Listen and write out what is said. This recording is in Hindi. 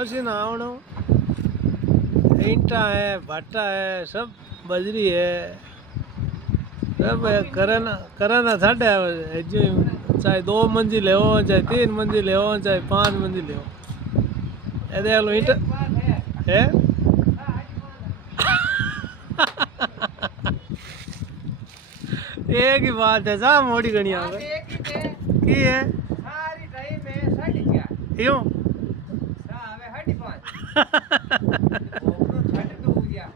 मशीन आवड़ो ईंटा है भट्टा है सब बजरी है सब है कराना साढ़े चाहे 2 मंजिल हो चाहे 3 मंजिल हो चाहे 5 मंजिल हो ए देख लो ईंटा है एक ही बात है जा मोड़ी गणी आ की है सारी टाइम में साड़ी क्या क्यों सा हमें हटी पांच ओकरो छट तो हो गया